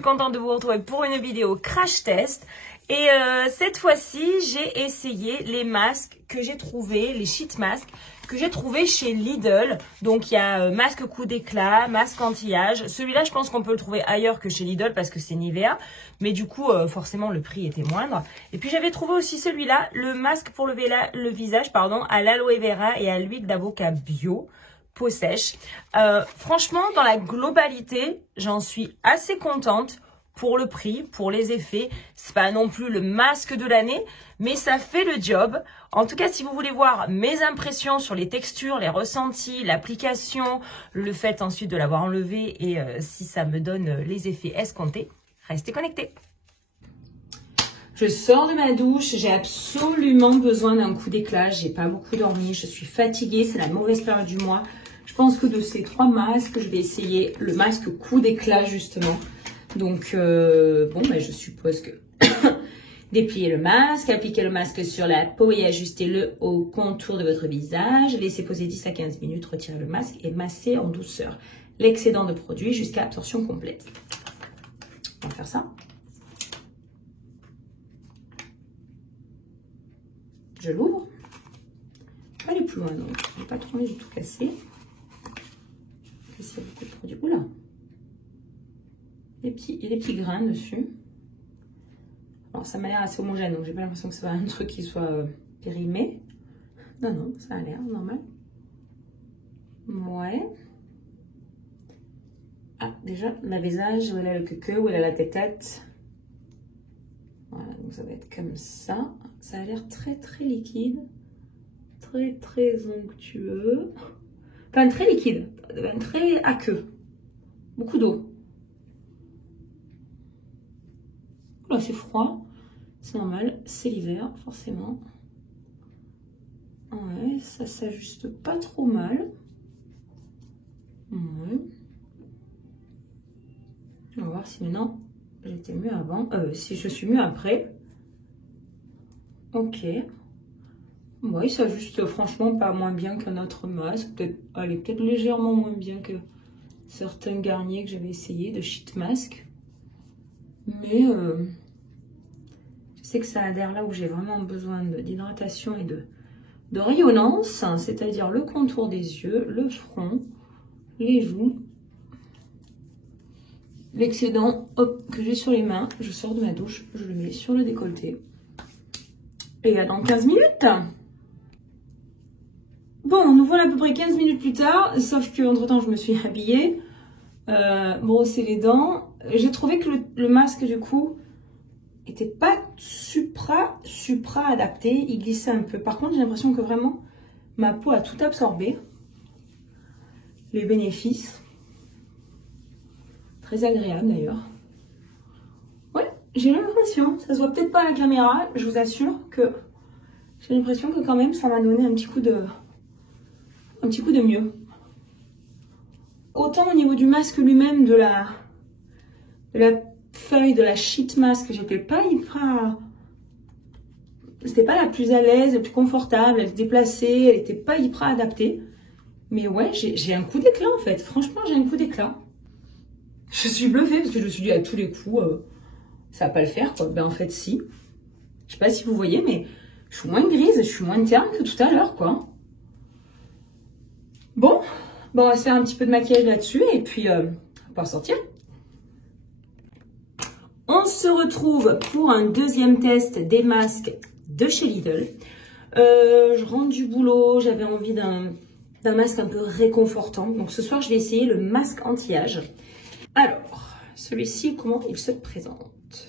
suis contente de vous retrouver pour une vidéo crash test. Et cette fois-ci, j'ai essayé les masques que j'ai trouvés, les sheet masks que j'ai trouvés chez Lidl. Donc il y a masque coup d'éclat, masque anti-âge. Celui-là, je pense qu'on peut le trouver ailleurs que chez Lidl parce que c'est Nivea. Mais du coup, forcément, le prix était moindre. Et puis j'avais trouvé aussi celui-là, le masque pour lever le visage, pardon, à l'aloe vera et à l'huile d'avocat bio. Peau sèche. Franchement, dans la globalité, j'en suis assez contente pour le prix, pour les effets. C'est pas non plus le masque de l'année, mais ça fait le job. En tout cas, si vous voulez voir mes impressions sur les textures, les ressentis, l'application, le fait ensuite de l'avoir enlevé et si ça me donne les effets escomptés, restez connectés. Je sors de ma douche, j'ai absolument besoin d'un coup d'éclat, j'ai pas beaucoup dormi, je suis fatiguée, c'est la mauvaise période du mois. Je pense que de ces trois masques, je vais essayer le masque coup d'éclat justement. Donc, bon, ben, je suppose que dépliez le masque, appliquez le masque sur la peau et ajustez-le au contour de votre visage. Laissez poser 10 à 15 minutes, retirez le masque et massez en douceur l'excédent de produit jusqu'à absorption complète. On va faire ça. Je l'ouvre. Je vais aller plus loin, donc je ne vais pas trop envie de tout casser. Il y a beaucoup de produits. Oula! Il y a des petits grains dessus. Alors, ça m'a l'air assez homogène, donc j'ai pas l'impression que c'est un truc qui soit périmé. Non, non, ça a l'air normal. Ouais. Ah, déjà, le visage, où elle a le queue, où elle a la tête. Voilà, donc ça va être comme ça. Ça a l'air très, très liquide. Très, très onctueux. Enfin, très liquide. Très aqueux. Beaucoup d'eau. Là, c'est froid, c'est normal, c'est l'hiver, forcément. Ouais, ça s'ajuste pas trop mal. Ouais. On va voir si maintenant j'étais mieux avant, si je suis mieux après. Ok. Ouais, il s'ajuste franchement pas moins bien qu'un autre masque. Peut-être légèrement moins bien que certains Garnier que j'avais essayé de sheet mask. Mais je sais que ça adhère là où j'ai vraiment besoin d'hydratation et de rayonnance, c'est-à-dire le contour des yeux, le front, les joues, l'excédent que j'ai sur les mains. Je sors de ma douche, je le mets sur le décolleté. Et là, dans 15 minutes. Bon, nous voilà à peu près 15 minutes plus tard, sauf qu'entre temps, je me suis habillée, brossé les dents. J'ai trouvé que le masque, du coup, était pas supra adapté, il glissait un peu. Par contre, j'ai l'impression que vraiment ma peau a tout absorbé. Les bénéfices. Très agréable d'ailleurs. Ouais, j'ai l'impression, ça se voit peut-être pas à la caméra, je vous assure que j'ai l'impression que quand même ça m'a donné un petit coup de mieux. Autant au niveau du masque lui-même, de la feuille de la sheet mask, j'étais pas hyper, c'était pas la plus à l'aise, la plus confortable, elle se déplaçait, elle était pas hyper adaptée. Mais ouais, j'ai un coup d'éclat en fait. Franchement, j'ai un coup d'éclat. Je suis bluffée parce que je me suis dit à tous les coups, ça va pas le faire quoi. Ben en fait si. Je sais pas si vous voyez, mais je suis moins grise, je suis moins terne que tout à l'heure quoi. Bon, on va se faire un petit peu de maquillage là-dessus et puis on va pouvoir sortir. On se retrouve pour un deuxième test des masques de chez Lidl. Je rentre du boulot, j'avais envie d'un masque un peu réconfortant. Donc ce soir, je vais essayer le masque anti-âge. Alors, celui-ci, comment il se présente?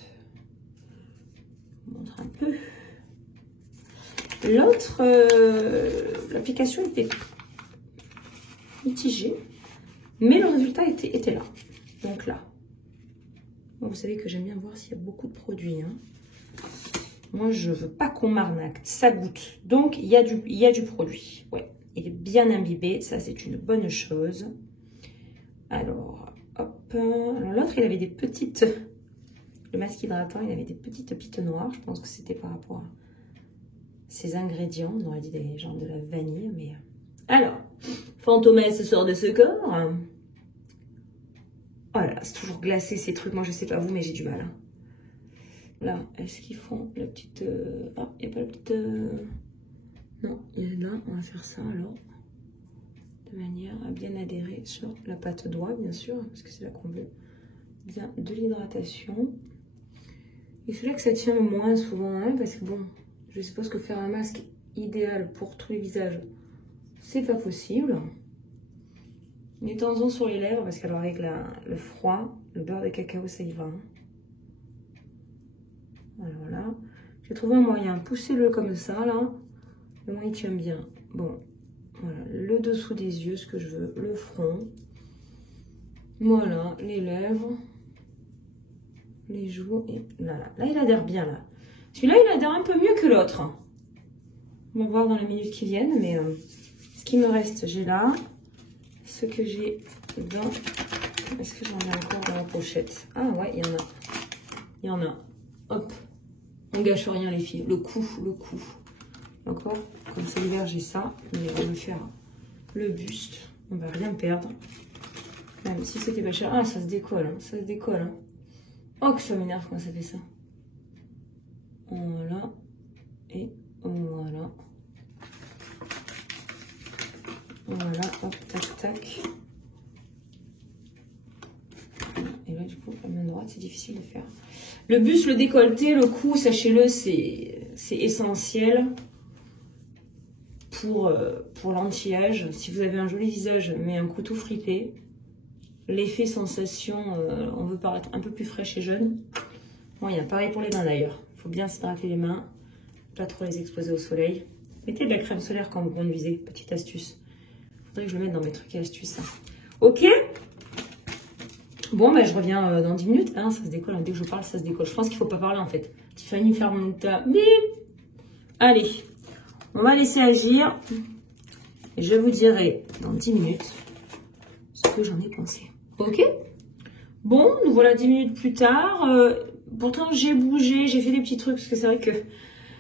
Je vous montre un peu. L'autre, l'application était mitigée, mais le résultat était là. Donc là. Vous savez que j'aime bien voir s'il y a beaucoup de produits. Hein. Moi, je veux pas qu'on m'arnaque. Ça goûte. Donc, il y a du produit. Ouais, il est bien imbibé. Ça, c'est une bonne chose. Alors, hop. Alors, l'autre, il avait des petites... Le masque hydratant, il avait des petites pites noires. Je pense que c'était par rapport à ses ingrédients. On aurait dit des genres de la vanille, mais... Alors, Fantomesse sort de ce corps. Oh là là, c'est toujours glacé ces trucs. Moi, je sais pas vous, mais j'ai du mal. Là, est-ce qu'ils font la petite... Ah, il n'y a pas la petite... Non, il y a là. On va faire ça alors. De manière à bien adhérer sur la pâte d'oie, bien sûr, parce que c'est là qu'on veut bien de l'hydratation. Et c'est là que ça tient le moins souvent, hein, parce que bon, je suppose que faire un masque idéal pour tous les visages, c'est pas possible. Mettons-en sur les lèvres, parce qu'alors avec le froid, le beurre de cacao, ça y va. Hein. Alors là, j'ai trouvé un moyen. Poussez-le comme ça, là. Le moins il tient bien. Bon, voilà, le dessous des yeux, ce que je veux, le front. Voilà, les lèvres, les joues, et là, là, il adhère bien, là. Celui-là, il adhère un peu mieux que l'autre. On va voir dans les minutes qui viennent, mais ce qui me reste, j'ai là. Ce que j'ai dans... Est-ce que j'en ai encore dans la pochette? Ah ouais, il y en a. Il y en a. Hop. On gâche rien, les filles. Le coup, le coup. D'accord? Comme c'est l'hiver, j'ai ça. Mais on va faire le buste. On va rien perdre. Même si c'était pas cher. Ah, ça se décolle. Hein. Ça se décolle. Hein. Oh, que ça m'énerve quand ça fait ça. Voilà. Et voilà. Voilà. Hop, tac, tac. Et là, du coup, la main droite, c'est difficile de faire. Le buste, le décolleté, le cou, sachez-le, c'est essentiel pour l'anti-âge. Si vous avez un joli visage, mais un cou tout fripé, l'effet sensation, on veut paraître un peu plus fraîche et jeune. Bon, il y a pareil pour les mains d'ailleurs. Il faut bien s'hydrater les mains, pas trop les exposer au soleil. Mettez de la crème solaire quand vous conduisez, petite astuce. Faudrait que je le mette dans mes trucs et astuces. Hein. Ok. Bon, ben, je reviens dans 10 minutes. Hein, ça se décolle. Dès que je parle, ça se décolle. Je pense qu'il ne faut pas parler en fait. Tiffany, ferme ta... Bip. Allez, on va laisser agir. Et je vous dirai dans 10 minutes ce que j'en ai pensé. Ok. Bon, nous voilà 10 minutes plus tard. Pourtant, j'ai bougé, j'ai fait des petits trucs. Parce que c'est vrai que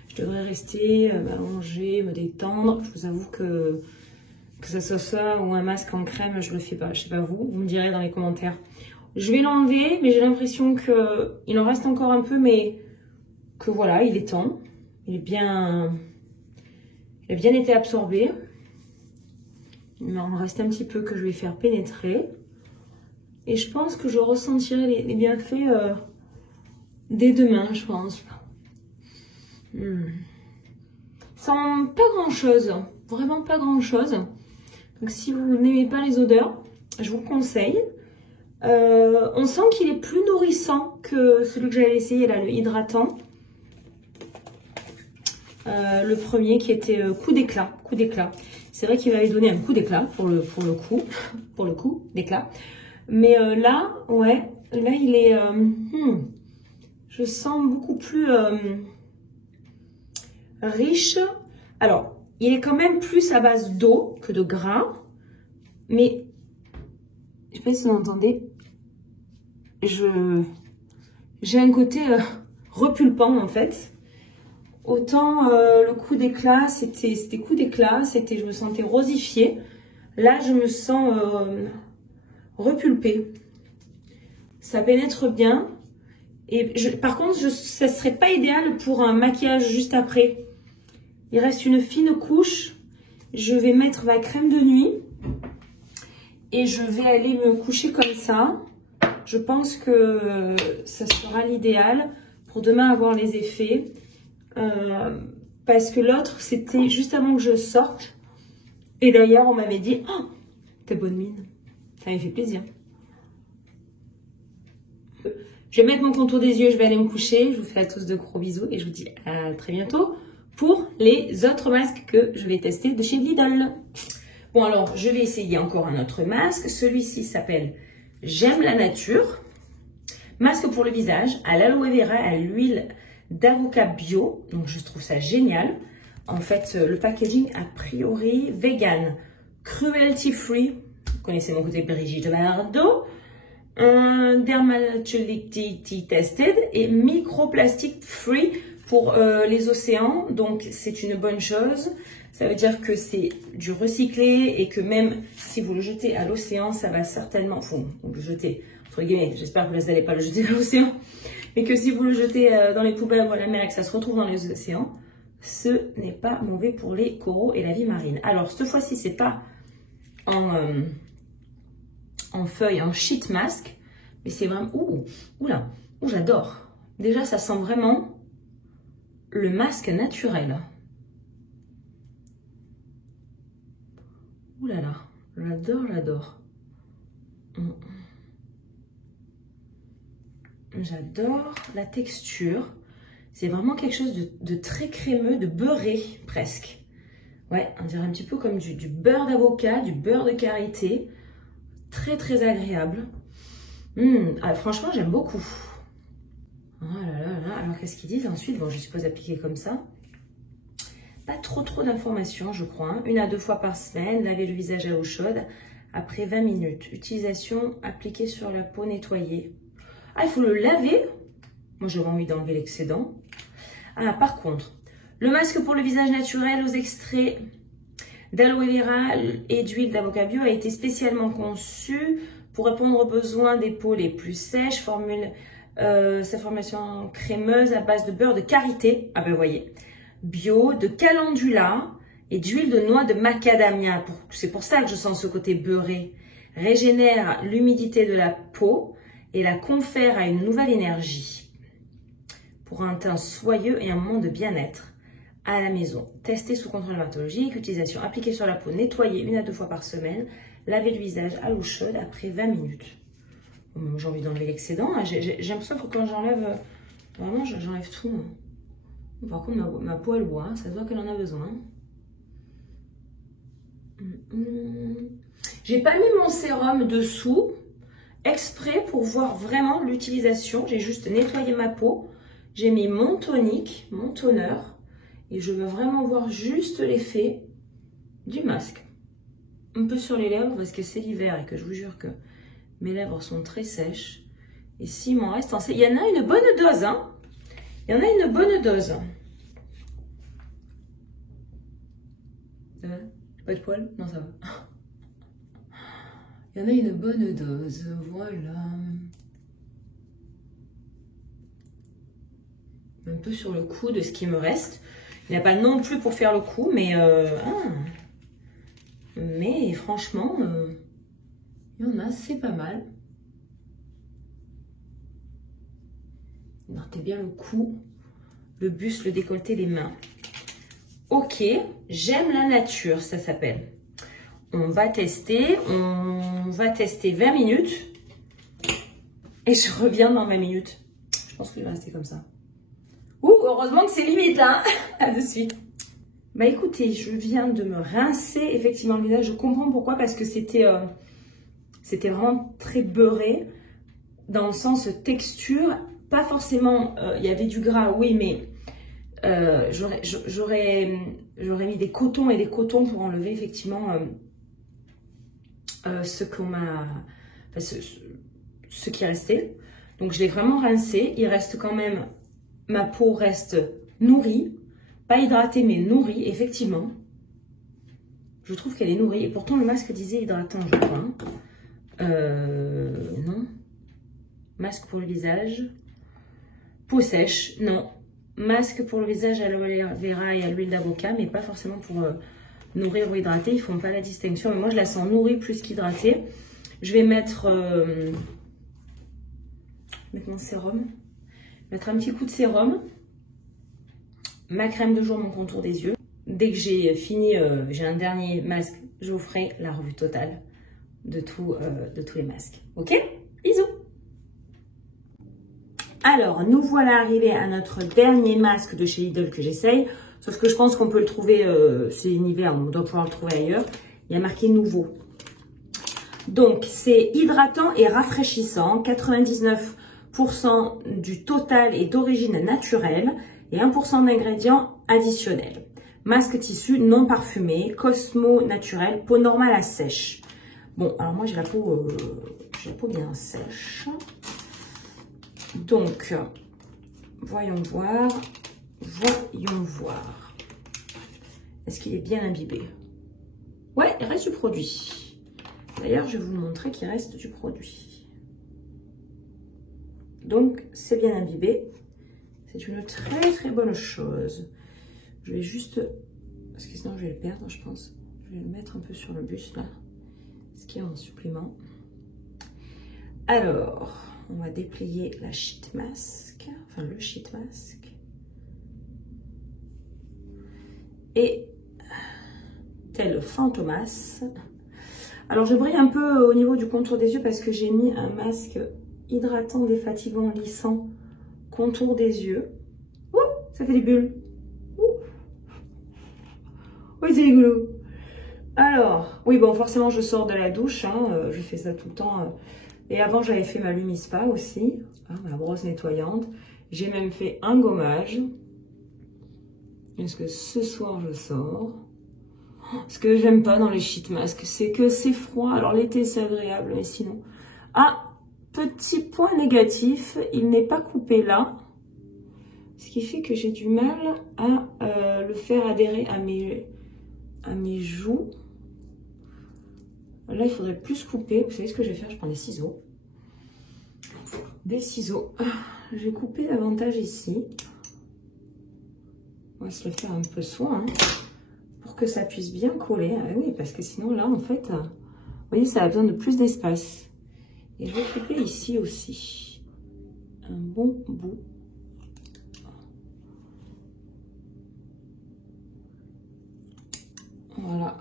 je devrais rester, m'allonger, me détendre. Je vous avoue que ça soit ça ou un masque en crème, je le fais pas. Je sais pas vous, vous me direz dans les commentaires. Je vais l'enlever, mais j'ai l'impression qu'il en reste encore un peu, mais que voilà, il est temps. Il a bien été absorbé. Il m'en reste un petit peu que je vais faire pénétrer. Et je pense que je ressentirai les bienfaits dès demain, je pense. Sans pas grand chose, vraiment pas grand chose. Donc si vous n'aimez pas les odeurs, je vous le conseille. On sent qu'il est plus nourrissant que celui que j'avais essayé là, le hydratant. Le premier qui était coup d'éclat. C'est vrai qu'il m'avait donné un coup d'éclat pour le coup d'éclat. Mais là, ouais, là il est, je sens beaucoup plus riche. Alors, il est quand même plus à base d'eau que de gras, mais je sais pas si vous entendez, j'ai un côté repulpant en fait. Autant le coup d'éclat, c'était coup d'éclat, je me sentais rosifiée. Là, je me sens repulpée. Ça pénètre bien. Et par contre, ça serait pas idéal pour un maquillage juste après. Il reste une fine couche. Je vais mettre ma crème de nuit. Et je vais aller me coucher comme ça. Je pense que ça sera l'idéal pour demain avoir les effets. Parce que l'autre, c'était juste avant que je sorte. Et d'ailleurs, on m'avait dit, oh, t'as bonne mine. Ça m'avait fait plaisir. Je vais mettre mon contour des yeux, je vais aller me coucher. Je vous fais à tous de gros bisous et je vous dis à très bientôt pour les autres masques que je vais tester de chez Lidl. Bon alors, je vais essayer encore un autre masque. Celui-ci s'appelle J'aime la nature. Masque pour le visage à l'aloe vera, à l'huile d'avocat bio. Donc je trouve ça génial. En fait, le packaging a priori vegan, cruelty free. Vous connaissez mon côté Brigitte Bardot. Dermatology tested et microplastic free pour les océans. Donc c'est une bonne chose. Ça veut dire que c'est du recyclé et que même si vous le jetez à l'océan, ça va certainement, vous le jetez entre guillemets, j'espère que vous n'allez pas le jeter dans l'océan, mais que si vous le jetez dans les poubelles ou à la mer et que ça se retrouve dans les océans, ce n'est pas mauvais pour les coraux et la vie marine. Alors, cette fois-ci, c'est pas en feuille, en sheet mask, mais c'est vraiment... Oula, j'adore. Déjà, ça sent vraiment le masque naturel. Ouh là là, j'adore. J'adore la texture. C'est vraiment quelque chose de très crémeux, de beurré presque. Ouais, on dirait un petit peu comme du beurre d'avocat, du beurre de karité. Très très agréable. Franchement, j'aime beaucoup. Oh là là là. Alors qu'est-ce qu'ils disent ensuite? Bon, je suppose appliquer comme ça. Pas trop d'informations, je crois. Hein. 1 à 2 fois par semaine, laver le visage à l'eau chaude après 20 minutes. Utilisation, appliquer sur la peau, nettoyer. Ah, il faut le laver. Moi, j'avais envie d'enlever l'excédent. Ah, par contre, le masque pour le visage naturel aux extraits d'aloe vera et d'huile d'avocat bio a été spécialement conçu pour répondre aux besoins des peaux les plus sèches. Sa formulation crémeuse à base de beurre de karité. Ah ben, voyez. Bio, de calendula et d'huile de noix de macadamia. C'est pour ça que je sens ce côté beurré. Régénère l'humidité de la peau et la confère à une nouvelle énergie. Pour un teint soyeux et un moment de bien-être à la maison. Tester sous contrôle dermatologique. Utilisation appliquée sur la peau. Nettoyer 1 à 2 fois par semaine. Laver le visage à l'eau chaude après 20 minutes. J'ai envie d'enlever l'excédent. Hein. J'ai l'impression que quand j'enlève, vraiment j'enlève tout. Par contre, ma peau, elle boit. Ça se voit qu'elle en a besoin. J'ai pas mis mon sérum dessous, exprès pour voir vraiment l'utilisation. J'ai juste nettoyé ma peau. J'ai mis mon tonique, mon toner. Et je veux vraiment voir juste l'effet du masque. Un peu sur les lèvres parce que c'est l'hiver et que je vous jure que mes lèvres sont très sèches. Et s'il m'en reste... Il y en a une bonne dose, hein. Il y en a une bonne dose. Pas de poils? Non, ça va. Il y en a une bonne dose. Voilà. Un peu sur le cou de ce qui me reste. Il n'y a pas non plus pour faire le coup, mais... mais franchement, il y en a, c'est pas mal. Notez bien le cou, le buste, le décolleté, les mains. Ok, j'aime la nature, ça s'appelle. On va tester 20 minutes. Et je reviens dans 20 minutes. Je pense que je vais rester comme ça. Ouh, heureusement que c'est limite, hein. À de suite. Bah écoutez, je viens de me rincer effectivement le visage. Je comprends pourquoi, parce que c'était vraiment très beurré. Dans le sens texture. Pas forcément, il y avait du gras, oui, mais j'aurais mis des cotons et des cotons pour enlever effectivement ce qu'on m'a, ce qui restait. Donc je l'ai vraiment rincé. Il reste quand même, ma peau reste nourrie, pas hydratée mais nourrie, effectivement. Je trouve qu'elle est nourrie et pourtant le masque disait hydratant, je crois. Non. Masque pour le visage. Peau sèche, non. Masque pour le visage à l'aloe vera et à l'huile d'avocat, mais pas forcément pour nourrir ou hydrater. Ils ne font pas la distinction. Mais moi, je la sens nourrie plus qu'hydratée. Je vais mettre mon sérum. Mettre un petit coup de sérum. Ma crème de jour, mon contour des yeux. Dès que j'ai fini, j'ai un dernier masque, je vous ferai la revue totale de tous les masques. Ok? Bisous! Alors, nous voilà arrivés à notre dernier masque de chez Lidl que j'essaye. Sauf que je pense qu'on peut le trouver, c'est l'hiver, on doit pouvoir le trouver ailleurs. Il y a marqué nouveau. Donc, c'est hydratant et rafraîchissant. 99% du total est d'origine naturelle et 1% d'ingrédients additionnels. Masque tissu non parfumé, Cosmo naturel, peau normale à sèche. Bon, alors moi j'ai la peau bien sèche. Donc, voyons voir. Est-ce qu'il est bien imbibé? Ouais, il reste du produit. D'ailleurs, je vais vous montrer qu'il reste du produit. Donc, c'est bien imbibé. C'est une très très bonne chose. Je vais juste... Parce que sinon, je vais le perdre, je pense. Je vais le mettre un peu sur le buste, là. Ce qui est en supplément. Alors, on va déplier la sheet mask. Enfin, le sheet mask. Et tel Fantomas. Alors, je brille un peu au niveau du contour des yeux parce que j'ai mis un masque hydratant, défatigant, lissant, contour des yeux. Ouh, ça fait des bulles. Ouh. Oui, c'est rigolo. Alors, oui, bon, forcément, je sors de la douche. Hein, je fais ça tout le temps. Et avant, j'avais fait ma Lumispa aussi. Hein, ma brosse nettoyante. J'ai même fait un gommage. Parce que ce soir, je sors. Ce que j'aime pas dans les sheet masks, c'est que c'est froid. Alors, l'été, c'est agréable, mais sinon... Ah, petit point négatif, il n'est pas coupé là. Ce qui fait que j'ai du mal à le faire adhérer à mes joues. Là, il faudrait plus couper. Vous savez ce que je vais faire? Je prends des ciseaux. Des ciseaux. Je vais couper davantage ici. On va se le faire un peu soin. Hein, pour que ça puisse bien coller. Ah oui, parce que sinon, là, en fait, vous voyez, ça a besoin de plus d'espace. Et je vais couper ici aussi. Un bon bout. Voilà.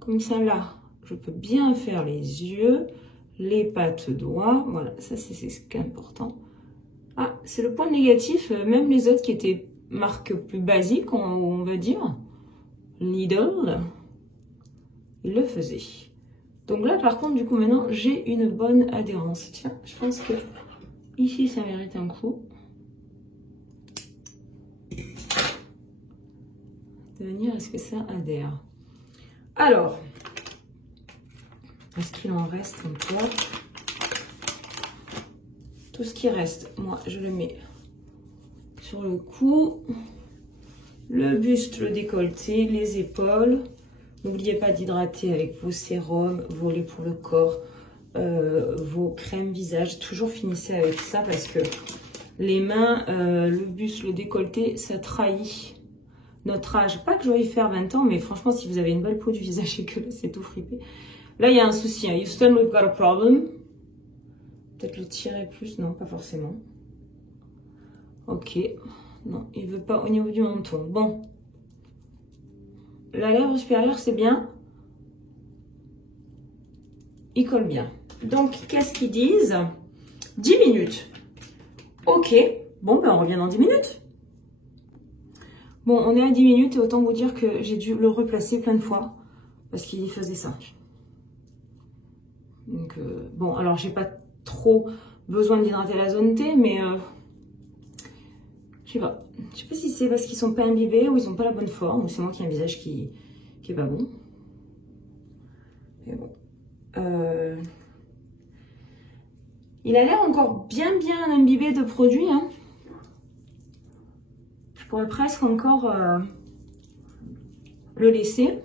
Comme ça, là, je peux bien faire les yeux, les pattes doigts. Voilà, ça, c'est ce qui est important. Ah, c'est le point négatif. Même les autres qui étaient marques plus basiques, on va dire. Lidl, ils le faisaient. Donc là, par contre, du coup, maintenant, j'ai une bonne adhérence. Tiens, je pense que ici, ça mérite un coup. De manière à ce que ça adhère. Alors, est-ce qu'il en reste un peu? Tout ce qui reste, moi, je le mets sur le cou, le buste, le décolleté, les épaules. N'oubliez pas d'hydrater avec vos sérums, vos laits pour le corps, vos crèmes visage. Toujours finissez avec ça parce que les mains, le buste, le décolleté, ça trahit notre âge. Pas que je vais y faire 20 ans, mais franchement, si vous avez une belle peau du visage et que là, c'est tout fripé. Là, il y a un souci. Hein. Houston, we've got a problem. Peut-être le tirer plus. Non, pas forcément. Ok. Non, il veut pas au niveau du menton. Bon. La lèvre supérieure, c'est bien. Il colle bien. Donc, qu'est-ce qu'ils disent? 10 minutes. Ok. Bon, ben on revient dans 10 minutes. Bon, on est à 10 minutes et autant vous dire que j'ai dû le replacer plein de fois. Parce qu'il faisait ça. Donc, bon, alors j'ai pas trop besoin d'hydrater la zone T, mais je sais pas. Je sais pas si c'est parce qu'ils sont pas imbibés ou ils ont pas la bonne forme, ou c'est moi qui ai un visage qui est pas bon. Mais bon. Il a l'air encore bien imbibé de produit. Hein. Je pourrais presque encore le laisser.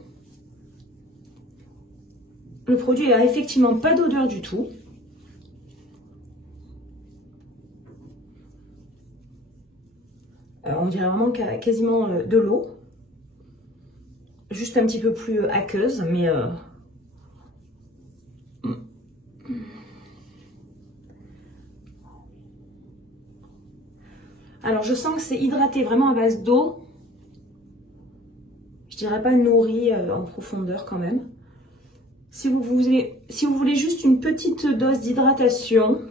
Le produit n'a effectivement pas d'odeur du tout. On dirait vraiment quasiment de l'eau. Juste un petit peu plus aqueuse, mais... Alors, je sens que c'est hydraté vraiment à base d'eau. Je dirais pas nourri en profondeur quand même. Si vous voulez juste une petite dose d'hydratation,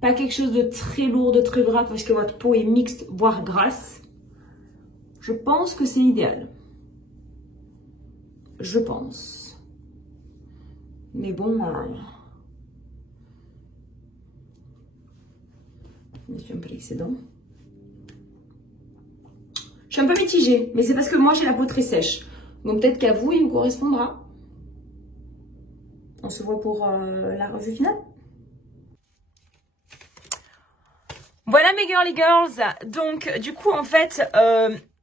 pas quelque chose de très lourd, de très gras, parce que votre peau est mixte, voire grasse, je pense que c'est idéal. Je pense. Mais bon... je suis un peu l'excédent. Je suis un peu mitigée, mais c'est parce que moi j'ai la peau très sèche. Donc peut-être qu'à vous, il vous correspondra. On se voit pour la revue finale. Voilà mes girly girls. Donc du coup en fait,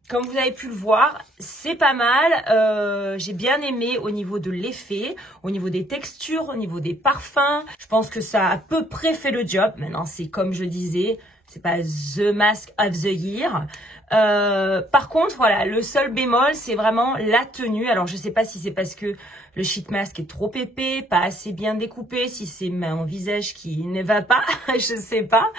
comme vous avez pu le voir, c'est pas mal. J'ai bien aimé au niveau de l'effet, au niveau des textures, au niveau des parfums. Je pense que ça a à peu près fait le job. Maintenant, c'est comme je disais, c'est pas The Mask of the Year. Par contre, voilà, le seul bémol, c'est vraiment la tenue. Alors, je sais pas si c'est parce que le sheet mask est trop épais, pas assez bien découpé, si c'est mon visage qui ne va pas, je sais pas.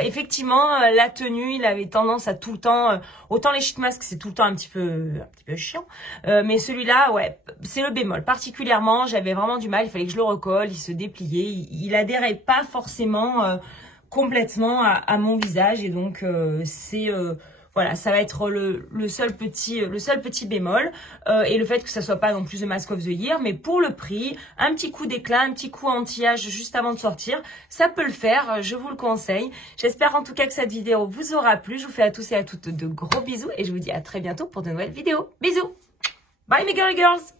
Effectivement, la tenue, il avait tendance à tout le temps, autant les sheet masks, c'est tout le temps un petit peu chiant, mais celui-là, ouais, c'est le bémol. Particulièrement, j'avais vraiment du mal, il fallait que je le recolle, il se dépliait, il adhérait pas forcément complètement à mon visage, et donc voilà, ça va être le seul petit bémol, et le fait que ça soit pas non plus The Mask of the Year, mais pour le prix, un petit coup d'éclat, un petit coup anti-âge juste avant de sortir, ça peut le faire, je vous le conseille. J'espère en tout cas que cette vidéo vous aura plu. Je vous fais à tous et à toutes de gros bisous, et je vous dis à très bientôt pour de nouvelles vidéos. Bisous, bye mes girly girls.